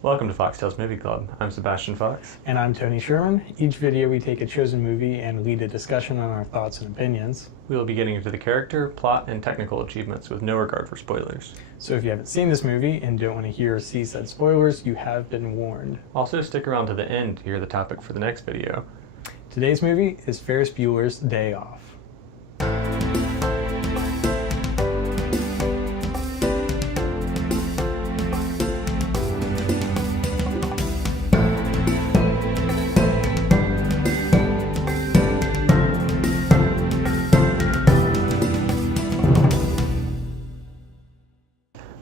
Welcome to FoxTales Movie Club. I'm Sebastian Fox. And I'm Tony Sherman. Each video we take a chosen movie and lead a discussion on our thoughts and opinions. We will be getting into the character, plot, and technical achievements with no regard for spoilers. So if you haven't seen this movie and don't want to hear or see said spoilers, you have been warned. Also, stick around to the end to hear the topic for the next video. Today's movie is Ferris Bueller's Day Off.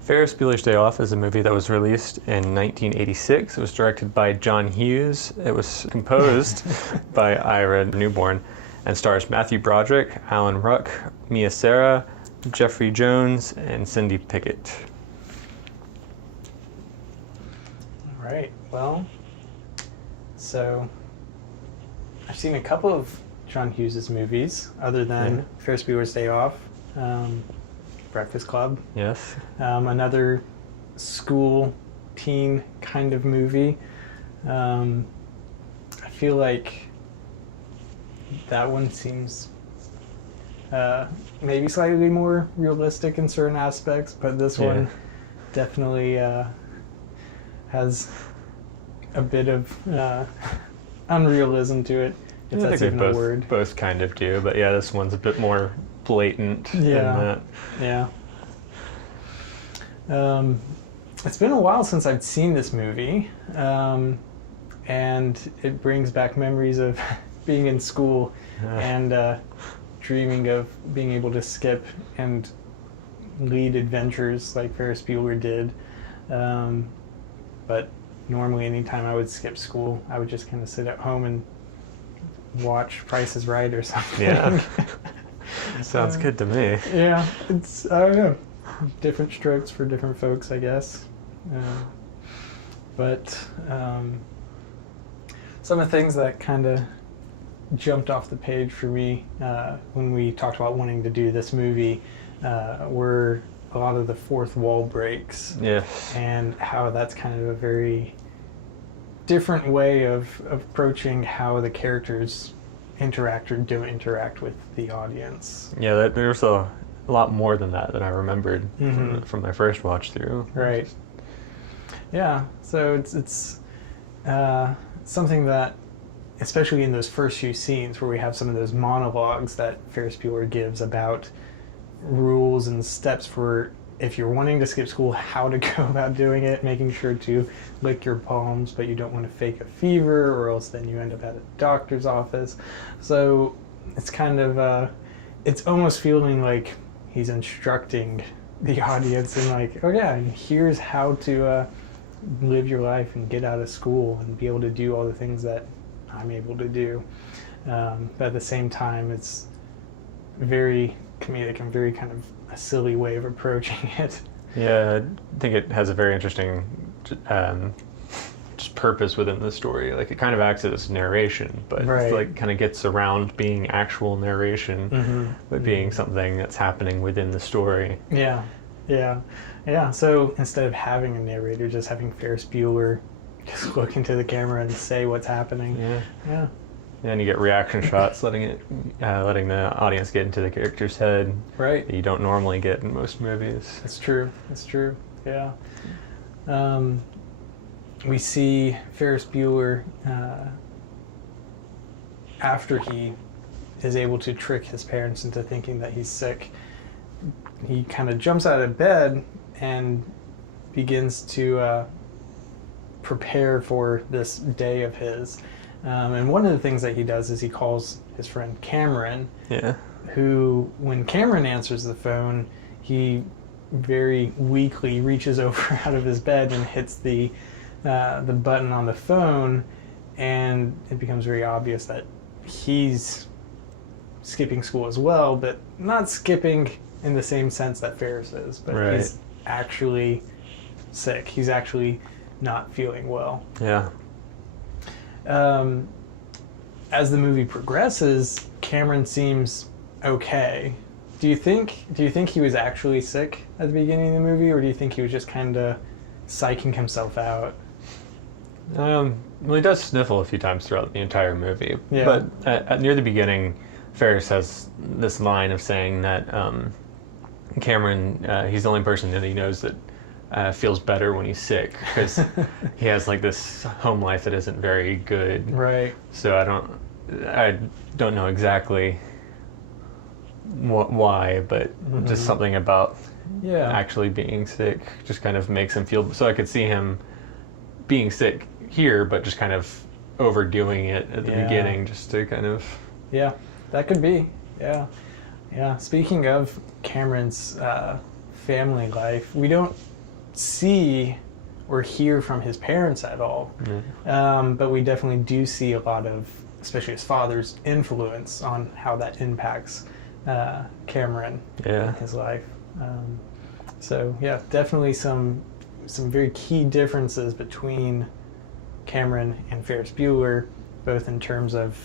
Ferris Bueller's Day Off is a movie that was released in 1986. It was directed by John Hughes. It was composed by Ira Newborn and stars Matthew Broderick, Alan Ruck, Mia Sara, Jeffrey Jones, and Cindy Pickett. All right, well, so I've seen a couple of John Hughes' movies other than Ferris Bueller's Day Off. Breakfast Club. Yes. Another school teen kind of movie. I feel like that one seems maybe slightly more realistic in certain aspects, but this one definitely has a bit of unrealism to it, if that's even a word. Both kind of do, but yeah, this one's a bit more blatant than that. Yeah. It's been a while since I've seen this movie, and it brings back memories of being in school and dreaming of being able to skip and lead adventures like Ferris Bueller did. But normally anytime I would skip school, I would just kind of sit at home and watch Price is Right or something. Yeah. Sounds good to me. Yeah, it's, I don't know, different strokes for different folks, I guess. But some of the things that kind of jumped off the page for me when we talked about wanting to do this movie were a lot of the fourth wall breaks. Yes. And how that's kind of a very different way of approaching how the characters interact or don't interact with the audience. Yeah, there's a lot more than that I remembered from my first watch through. Right. Yeah, so it's something that, especially in those first few scenes where we have some of those monologues that Ferris Bueller gives about rules and steps for if you're wanting to skip school, how to go about doing it, making sure to lick your palms, but you don't want to fake a fever or else then you end up at a doctor's office. So it's kind of, it's almost feeling like he's instructing the audience and like, oh yeah, and here's how to live your life and get out of school and be able to do all the things that I'm able to do. But at the same time, it's very comedic and very kind of a silly way of approaching it. Yeah, I think it has a very interesting just purpose within the story. Like, it kind of acts as narration, but it's like kind of gets around being actual narration, but being something that's happening within the story. Yeah. So instead of having a narrator, just having Ferris Bueller just look into the camera and say what's happening. Yeah. And you get reaction shots, letting the audience get into the character's head. Right. That you don't normally get in most movies. That's true. Yeah. We see Ferris Bueller after he is able to trick his parents into thinking that he's sick. He kind of jumps out of bed and begins to prepare for this day of his. And one of the things that he does is he calls his friend Cameron, who, when Cameron answers the phone, he very weakly reaches over out of his bed and hits the button on the phone, and it becomes very obvious that he's skipping school as well, but not skipping in the same sense that Ferris is, but he's actually sick. He's actually not feeling well. Yeah. As the movie progresses, Cameron seems okay. Do you think he was actually sick at the beginning of the movie, or do you think he was just kind of psyching himself out? Well, he does sniffle a few times throughout the entire movie. Yeah. But near the beginning, Farris has this line of saying that Cameron, he's the only person that he knows that feels better when he's sick, because he has like this home life that isn't very good. Right. So I don't know exactly why, but just something about Yeah. actually being sick just kind of makes him feel. So I could see him being sick here, but just kind of overdoing it at the beginning, just to kind of. Yeah, that could be. Yeah. Yeah. Speaking of Cameron's family life, we don't see or hear from his parents at all. But we definitely do see a lot of, especially his father's influence on how that impacts Cameron in his life. So yeah, definitely some very key differences between Cameron and Ferris Bueller, both in terms of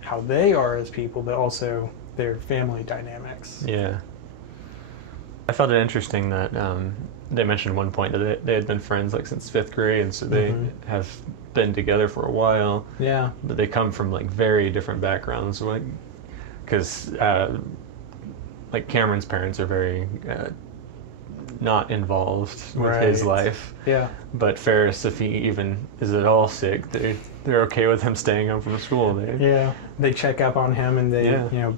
how they are as people, but also their family dynamics. Yeah. I found it interesting that they mentioned at one point that they had been friends like since 5th grade, and so they have been together for a while. Yeah. But they come from like very different backgrounds, like because like Cameron's parents are very not involved with his life. Yeah. But Farris, if he even is at all sick, they're okay with him staying home from school. Yeah. They check up on him, and they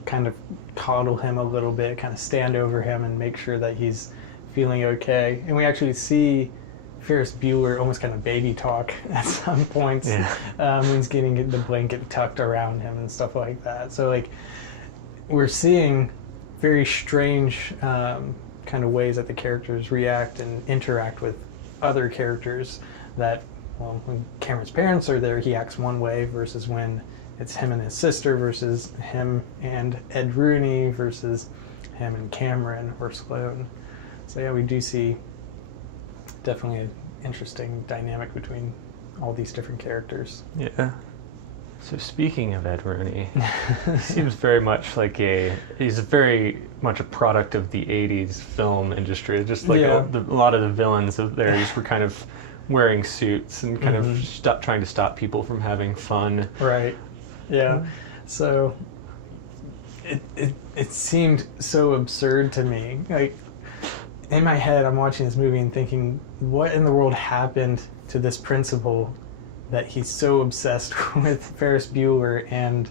kind of coddle him a little bit, kind of stand over him and make sure that he's feeling okay. And we actually see Ferris Bueller almost kind of baby talk at some points when he's getting the blanket tucked around him and stuff like that. So like we're seeing very strange kind of ways that the characters react and interact with other characters that, well, when Cameron's parents are there, he acts one way, versus when it's him and his sister, versus him and Ed Rooney, versus him and Cameron or Sloane. So yeah, we do see definitely an interesting dynamic between all these different characters. Yeah. So speaking of Ed Rooney, he seems very much like he's very much a product of the 80s film industry. Just like a lot of the villains of theirs were kind of wearing suits and kind of trying to stop people from having fun. Right. Yeah. So it seemed so absurd to me. Like in my head, I'm watching this movie and thinking, what in the world happened to this principal that he's so obsessed with Ferris Bueller? And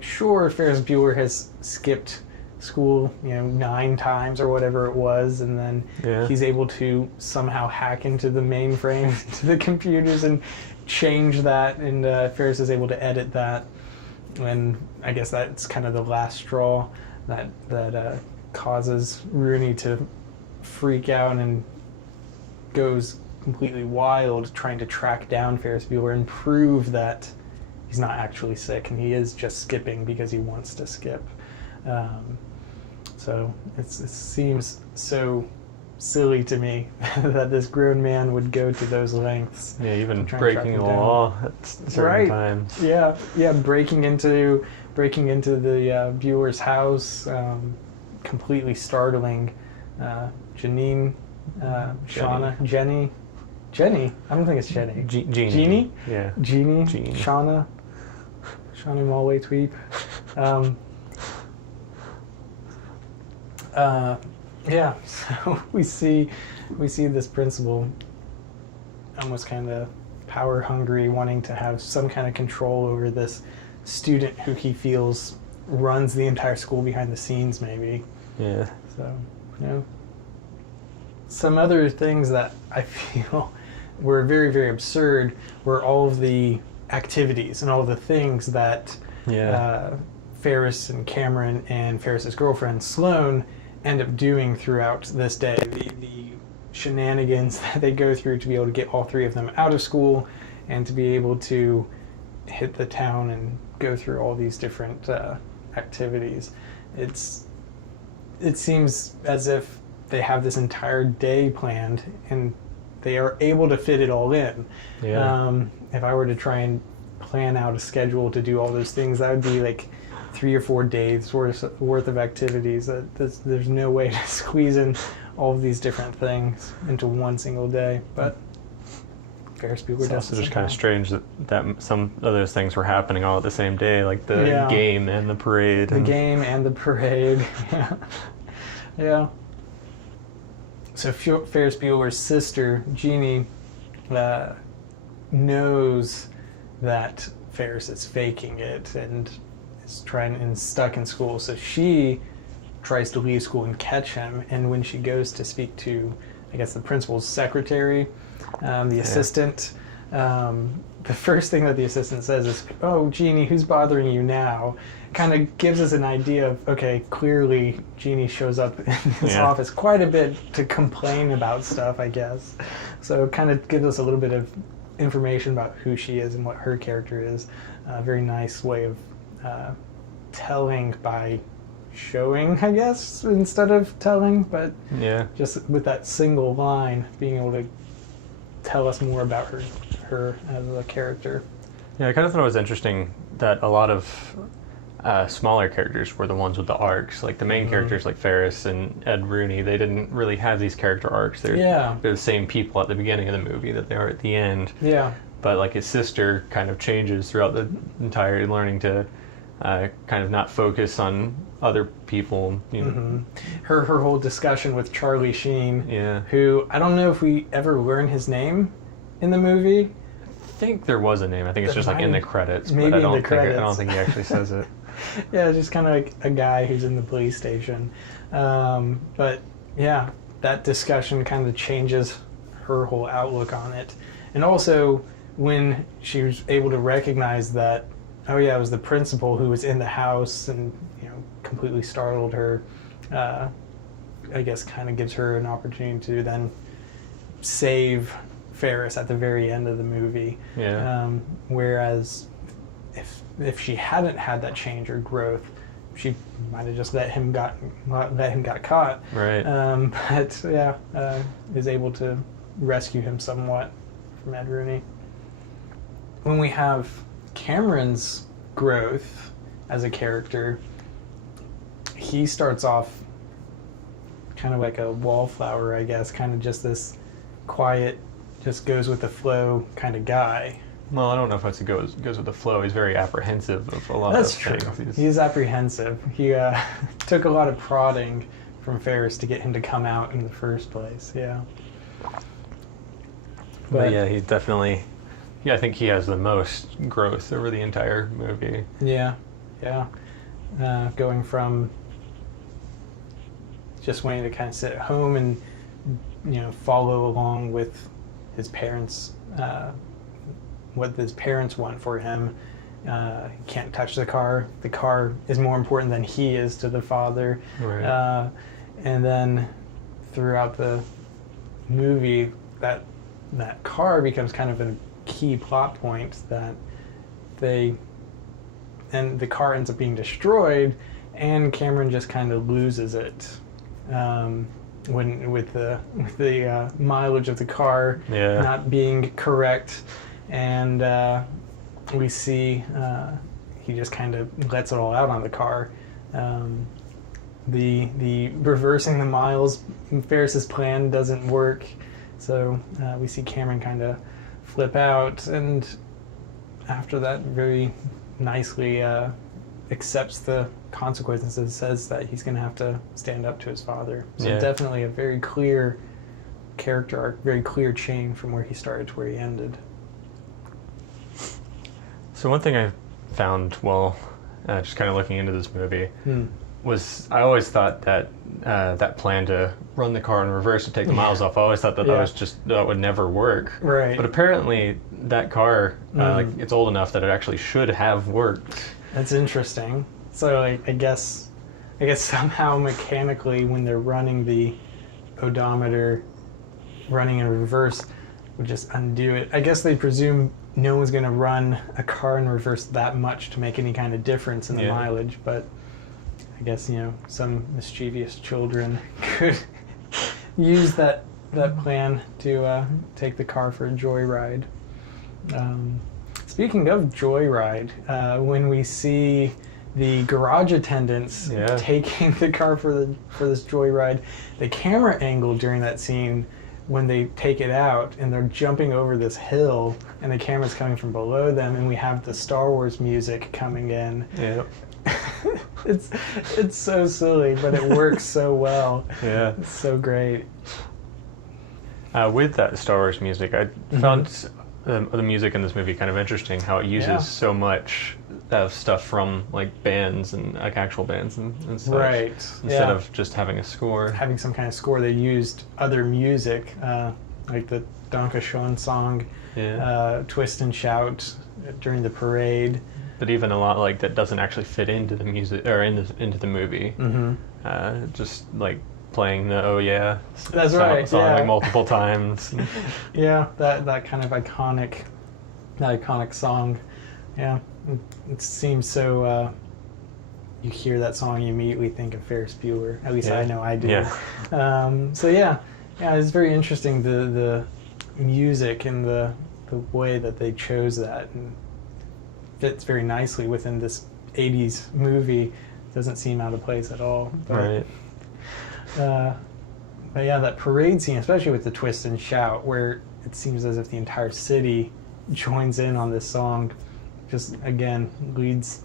sure, Ferris Bueller has skipped school, 9 times or whatever it was, and then he's able to somehow hack into the mainframe, to the computers, and change that, and Ferris is able to edit that. And I guess that's kind of the last straw that causes Rooney to freak out and goes completely wild trying to track down Ferris Bueller and prove that he's not actually sick and he is just skipping because he wants to skip. So it seems so silly to me that this grown man would go to those lengths. Yeah, even breaking the law at certain times. Yeah, breaking into the Bueller's house, completely startling Janine, Shauna, Jenny. I don't think it's Jenny. Jeannie? Yeah. Jeannie. Shauna Mulway Tweep. Yeah, so we see this principal almost kind of power hungry, wanting to have some kind of control over this student who he feels runs the entire school behind the scenes, maybe. Yeah. So, some other things that I feel were very, very absurd were all of the activities and all of the things that Farris and Cameron and Farris's girlfriend Sloane end up doing throughout this day. The shenanigans that they go through to be able to get all 3 of them out of school and to be able to hit the town and go through all these different activities. It seems as if they have this entire day planned and they are able to fit it all in. Yeah. If I were to try and plan out a schedule to do all those things, that would be like 3 or 4 days worth of activities. There's no way to squeeze in all of these different things into one single day. But Ferris Bueller It's does. also just kind of strange that some of those things were happening all at the same day, like the Yeah. game and the parade. The game and the parade. Yeah. Yeah. So Ferris Bueller's sister, Jeannie, knows that Ferris is faking it and is stuck in school. So she tries to leave school and catch him. And when she goes to speak to, I guess, the principal's secretary, the assistant, the first thing that the assistant says is, "Oh, Jeannie, who's bothering you now?" Kind of gives us an idea of, okay, clearly Jeannie shows up in his office quite a bit to complain about stuff, I guess. So it kind of gives us a little bit of information about who she is and what her character is. A very nice way of telling by showing, I guess, instead of telling, but just with that single line, being able to tell us more about her as a character. Yeah, I kind of thought it was interesting that a lot of smaller characters were the ones with the arcs. Like the main characters, like Farris and Ed Rooney, they didn't really have these character arcs. They're the same people at the beginning of the movie that they are at the end. Yeah. But like his sister kind of changes throughout the entire, learning to kind of not focus on other people. You know. Her whole discussion with Charlie Sheen, who I don't know if we ever learn his name in the movie. I think there was a name. I think it's just like in the credits. Maybe but I I don't think he actually says it. Yeah, just kind of like a guy who's in the police station. But yeah, that discussion kind of changes her whole outlook on it. And also when she was able to recognize that, oh yeah, it was the principal who was in the house and, you know, completely startled her, I guess kind of gives her an opportunity to then save Farris at the very end of the movie. Yeah. Whereas if she hadn't had that change or growth, she might have just let him got caught. Right. But yeah, is able to rescue him somewhat from Ed Rooney. When we have Cameron's growth as a character, he starts off kind of like a wallflower, I guess, kind of just this quiet, just goes with the flow kind of guy. Well, I don't know if it's goes with the flow. He's very apprehensive of a lot That's of true. things. He's apprehensive. He took a lot of prodding from Farris to get him to come out in the first place. Yeah. But yeah, he definitely. Yeah, I think he has the most growth over the entire movie. Yeah, yeah. Going from just wanting to kind of sit at home and, you know, follow along with his parents, what his parents want for him. He can't touch the car. The car is more important than he is to the father. Right. And then throughout the movie, that car becomes kind of a key plot point that the car ends up being destroyed, and Cameron just kind of loses it when with the mileage of the car not being correct, and we see he just kind of lets it all out on the car. The reversing the miles, Ferris's plan doesn't work, so we see Cameron kind of flip out, and after that very nicely accepts the consequences and says that he's going to have to stand up to his father. So definitely a very clear character arc, very clear chain from where he started to where he ended. So one thing I found while just kind of looking into this movie was I always thought that that plan to run the car in reverse to take the miles off, I always thought that that would never work. Right. But apparently that car, like, it's old enough that it actually should have worked. That's interesting. So I guess somehow mechanically when they're running the odometer, running in reverse would just undo it. I guess they presume no one's going to run a car in reverse that much to make any kind of difference in the mileage, but I guess, you know, some mischievous children could use that plan to take the car for a joyride. Speaking of joyride, when we see the garage attendants taking the car for this joyride, the camera angle during that scene when they take it out and they're jumping over this hill and the camera's coming from below them and we have the Star Wars music coming in. Yeah. It's so silly, but it works so well. Yeah. It's so great. With that Star Wars music, I found the music in this movie kind of interesting, how it uses so much stuff from like bands and like actual bands and stuff. Right. Instead of just having a score. Having some kind of score, they used other music, like the Dankeschön song, Twist and Shout during the parade. But even a lot like that doesn't actually fit into the music or into the movie. Just like playing the song like multiple times. Yeah, that kind of iconic song. Yeah, it seems so. You hear that song, you immediately think of Ferris Bueller. At least I know I do. Yeah. So it's very interesting the music and the way that they chose that, and fits very nicely within this 80s movie. Doesn't seem out of place at all. But, right. But yeah, that parade scene, especially with the Twist and Shout, where it seems as if the entire city joins in on this song, just again leads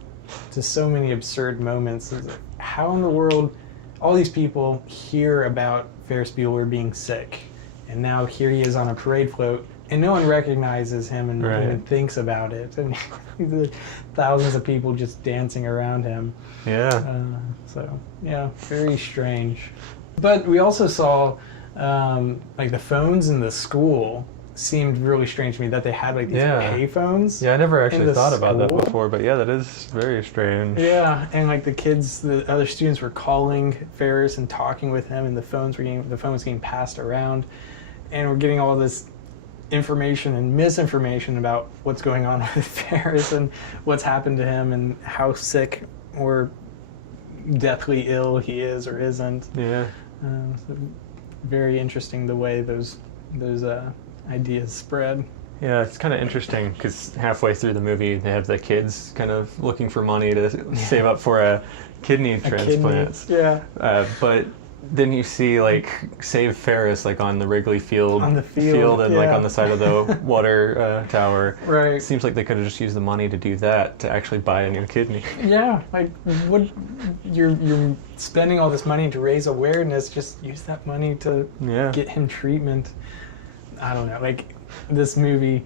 to so many absurd moments. How in the world all these people hear about Ferris Bueller being sick, and now here he is on a parade float, and no one recognizes him and even thinks about it, and thousands of people just dancing around him. Yeah. Very strange. But we also saw like the phones in the school seemed really strange to me, that they had like these pay phones. Yeah, I never actually thought about that school. before, but yeah, that is very strange. Yeah, and like the other students were calling Farris and talking with him, and the phone was getting passed around, and we're getting all this information and misinformation about what's going on with Farris and what's happened to him and how sick or deathly ill he is or isn't. Yeah. So very interesting the way those ideas spread. Yeah, it's kind of interesting because halfway through the movie they have the kids kind of looking for money to save up for a kidney transplant. But then you see like Save Ferris like on the Wrigley Field, on the field and like on the side of the water tower. Right. It seems like they could have just used the money to do that to actually buy a new kidney. Yeah, like what you're spending all this money to raise awareness, just use that money to get him treatment. I don't know, like this movie,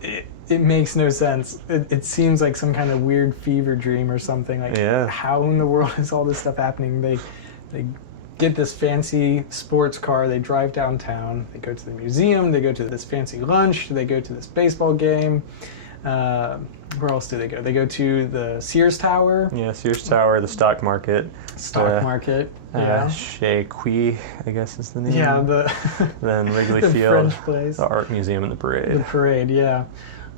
it makes no sense. It seems like some kind of weird fever dream or something. Like how in the world is all this stuff happening? They get this fancy sports car, they drive downtown, they go to the museum, they go to this fancy lunch, they go to this baseball game. Where else do they go? They go to the Sears Tower. Yeah, Sears Tower, the stock market. Market. Chez Qui, I guess is the name. Yeah, then Wrigley the Field, French place. the art museum, and the parade. The parade, yeah.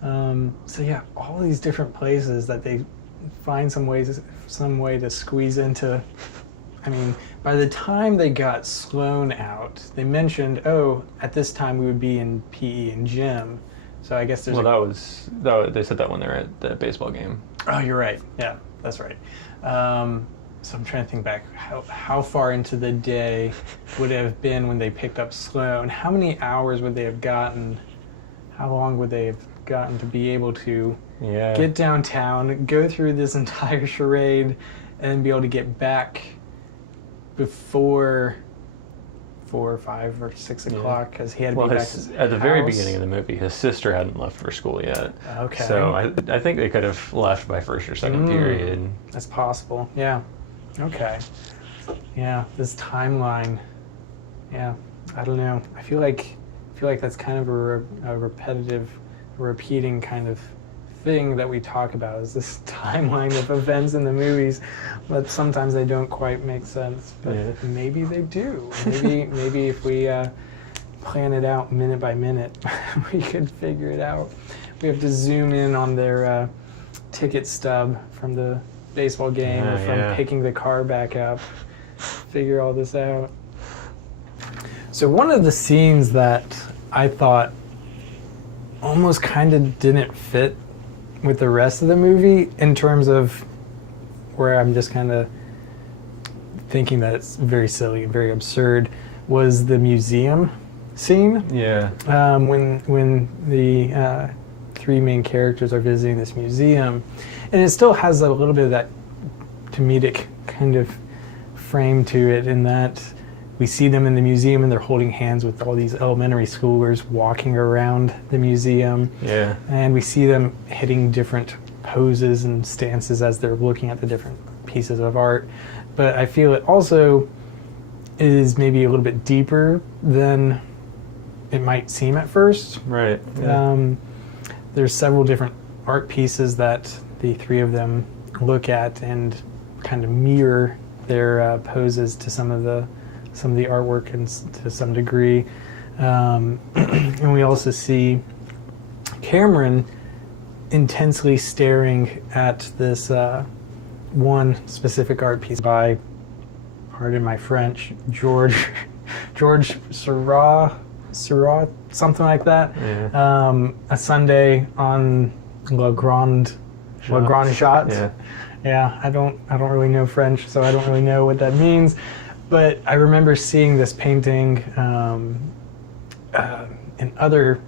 All these different places that they find some way to squeeze into. I mean, by the time they got Sloan out, they mentioned, at this time we would be in PE and gym. So I guess there's they said that when they were at the baseball game. Oh, you're right. Yeah, that's right. So I'm trying to think back. How far into the day would it have been when they picked up Sloan? How many hours would they have gotten? How long would they have gotten to be able to get downtown, go through this entire charade, and be able to get back before 4 or 5 or 6 o'clock, because he had to be back to his at the house. very beginning of the movie, his sister hadn't left for school yet. Okay. So I think they could have left by first or second period. That's possible. Yeah. Okay. Yeah. This timeline. Yeah. I don't know. I feel like that's kind of a repetitive, repeating kind of thing that we talk about, is this timeline of events in the movies, but sometimes they don't quite make sense. But maybe they do. Maybe if we plan it out minute by minute, we could figure it out. We have to zoom in on their ticket stub from the baseball game or from picking the car back up, figure all this out. So one of the scenes that I thought almost kind of didn't fit with the rest of the movie, in terms of where I'm just kind of thinking that it's very silly and very absurd, was the museum. scene. Yeah. When the three main characters are visiting this museum, and it still has a little bit of that comedic kind of frame to it, in that we see them in the museum and they're holding hands with all these elementary schoolers walking around the museum. Yeah. And we see them hitting different poses and stances as they're looking at the different pieces of art. But I feel it also is maybe a little bit deeper than it might seem at first. Right. Yeah. There's several different art pieces that the three of them look at and kind of mirror their poses to some of the artwork, and to some degree. And we also see Cameron intensely staring at this one specific art piece by, pardon my French, George Seurat, something like that. Yeah. A Sunday on Le Grand Shot. Yeah. Yeah, I don't really know French, so I don't really know what that means. But I remember seeing this painting in other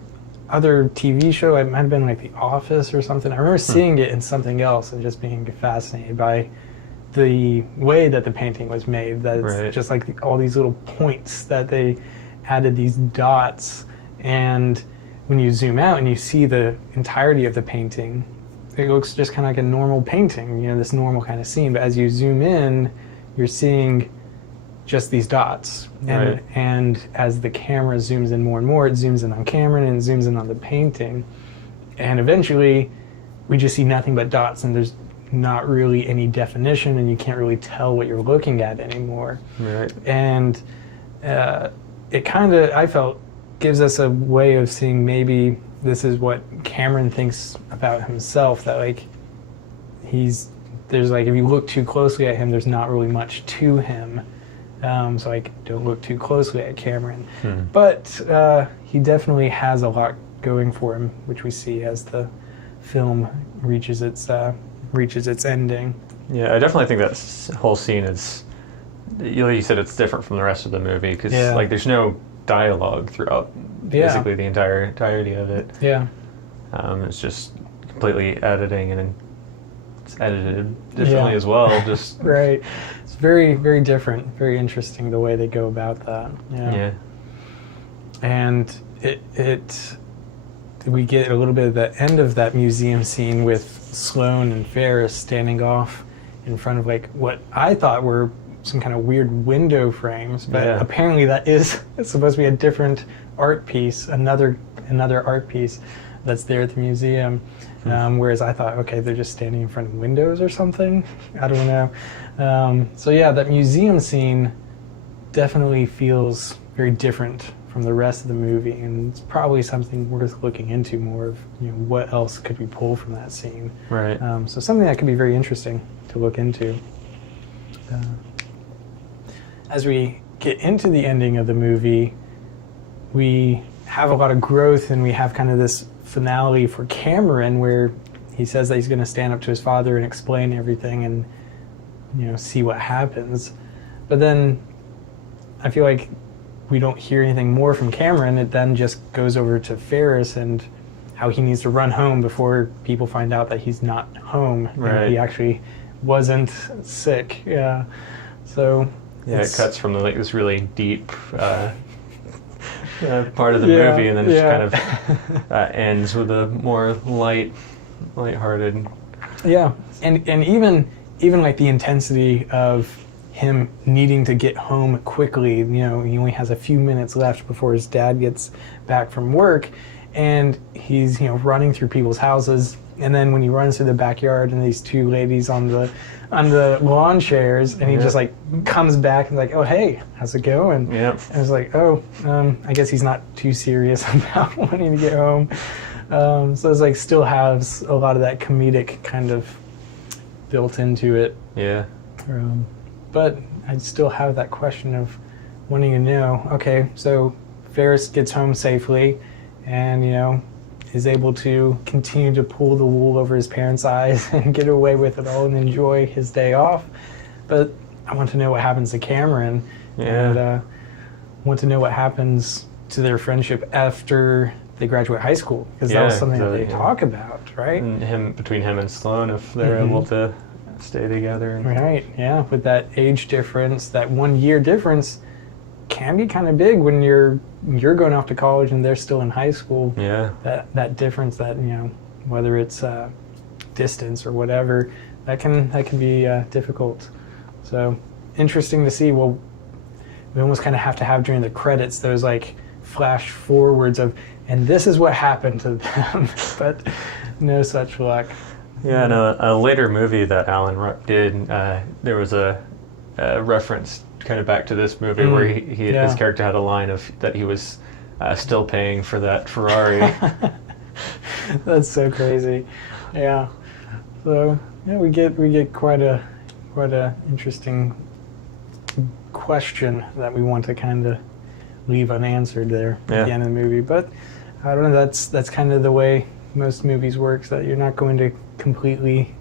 TV show. It might have been like The Office or something. I remember seeing it in something else and just being fascinated by the way that the painting was made. That it's just like all these little points that they added, these dots. And when you zoom out and you see the entirety of the painting, it looks just kind of like a normal painting, this normal kind of scene. But as you zoom in, you're seeing just these dots. And as the camera zooms in more and more, it zooms in on Cameron and zooms in on the painting. And eventually, we just see nothing but dots, and there's not really any definition, and you can't really tell what you're looking at anymore. Right. And it kind of, I felt, gives us a way of seeing maybe this is what Cameron thinks about himself, that like there's like, if you look too closely at him, there's not really much to him. So like, don't look too closely at Cameron. But he definitely has a lot going for him, which we see as the film reaches its ending. Yeah, I definitely think that whole scene is, you said it's different from the rest of the movie, because like there's no dialogue throughout basically the entirety of it. Yeah. It's just completely editing, and it's edited differently as well. Just right. It's very, very different. Very interesting the way they go about that. Yeah. And we get a little bit of the end of that museum scene with Sloane and Farris standing off in front of like what I thought were some kind of weird window frames, but apparently that is supposed to be a different art piece, another art piece that's there at the museum. Whereas I thought, okay, they're just standing in front of windows or something. I don't know. So yeah, that museum scene definitely feels very different from the rest of the movie, and it's probably something worth looking into more of, what else could we pull from that scene. Right. So something that could be very interesting to look into. As we get into the ending of the movie, we have a lot of growth, and we have kind of this finale for Cameron where he says that he's going to stand up to his father and explain everything and, see what happens. But then I feel like we don't hear anything more from Cameron. It then just goes over to Farris and how he needs to run home before people find out that he's not home. Right. And he actually wasn't sick. Yeah. So it cuts from this really deep part of the movie, and then it just kind of ends with a more lighthearted. Yeah, and even like the intensity of him needing to get home quickly. He only has a few minutes left before his dad gets back from work, and he's running through people's houses. And then when he runs through the backyard and these two ladies on the lawn chairs, and he just like comes back and like, oh hey, how's it going? Yep. And it's like, I guess he's not too serious about wanting to get home. So it's like still has a lot of that comedic kind of built into it. Yeah. But I still have that question of wanting to know, okay, so Farris gets home safely and, is able to continue to pull the wool over his parents' eyes and get away with it all and enjoy his day off. But I want to know what happens to Cameron. Yeah. And want to know what happens to their friendship after they graduate high school, because that was something that they talk about, right? And between him and Sloane, if they're able to stay together. Right, yeah, with that age difference, that 1 year difference can be kind of big when you're going off to college and they're still in high school. Yeah. That difference, that, whether it's distance or whatever, that can be difficult. So interesting to see. Well, we almost kind of have to have during the credits those like flash forwards of, and this is what happened to them, but no such luck. Yeah, and a later movie that Alan Ruck did, there was a reference kind of back to this movie where his character had a line of that he was still paying for that Ferrari. That's so crazy. Yeah. So yeah, we get quite a interesting question that we want to kind of leave unanswered there at the end of the movie. But I don't know. That's kind of the way most movies works. That you're not going to completely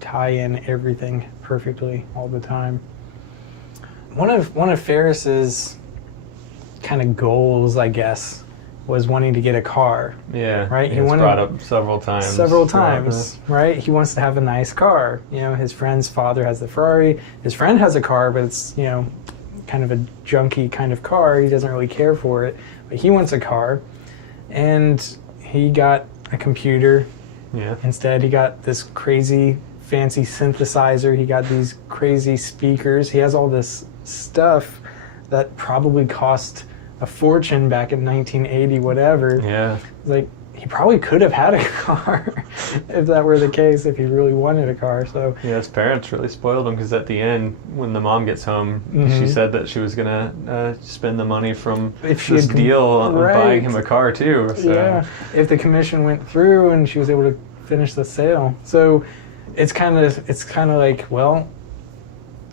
tie in everything perfectly all the time. One of Farris's kind of goals, I guess, was wanting to get a car. Yeah, right. He wanted brought up several times. Several times, right? He wants to have a nice car. His friend's father has the Ferrari. His friend has a car, but it's kind of a junky kind of car. He doesn't really care for it, but he wants a car, and he got a computer. Yeah. Instead, he got this crazy fancy synthesizer. He got these crazy speakers. He has all this stuff that probably cost a fortune back in 1980, whatever. Yeah. Like, he probably could have had a car if that were the case, if he really wanted a car. So yeah, his parents really spoiled him, because at the end, when the mom gets home, she said that she was gonna spend the money from this deal on buying him a car too. So. Yeah, if the commission went through and she was able to finish the sale. So it's kind of like, well,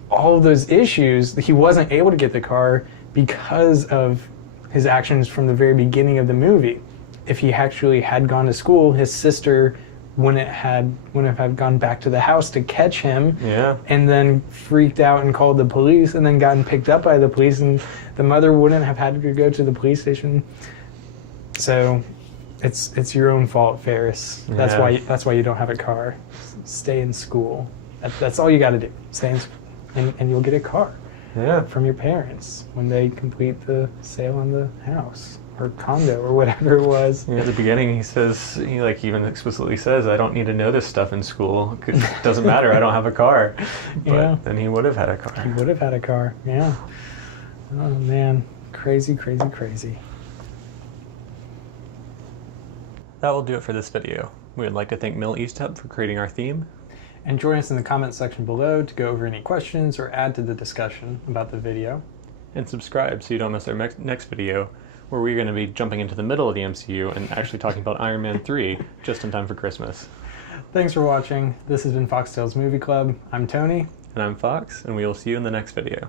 all of those issues, he wasn't able to get the car because of his actions from the very beginning of the movie. If he actually had gone to school, his sister wouldn't have gone back to the house to catch him. Yeah. And then freaked out and called the police, and then gotten picked up by the police, and the mother wouldn't have had to go to the police station. So it's your own fault, Farris. That's why you don't have a car. Stay in school. That's all you got to do. Stay in school, and you'll get a car. Yeah. From your parents when they complete the sale on the house or condo or whatever it was. At the beginning, he says, he even explicitly says, I don't need to know this stuff in school. It doesn't matter. I don't have a car. But then he would have had a car. He would have had a car. Yeah. Oh man, crazy, crazy, crazy. That will do it for this video. We would like to thank Mill Easthub for creating our theme. And join us in the comments section below to go over any questions or add to the discussion about the video. And subscribe so you don't miss our next video, where we're going to be jumping into the middle of the MCU and actually talking about Iron Man 3 just in time for Christmas. Thanks for watching. This has been FoxTales Movie Club. I'm Tony. And I'm Fox, and we will see you in the next video.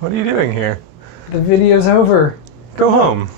What are you doing here? The video's over. Go home.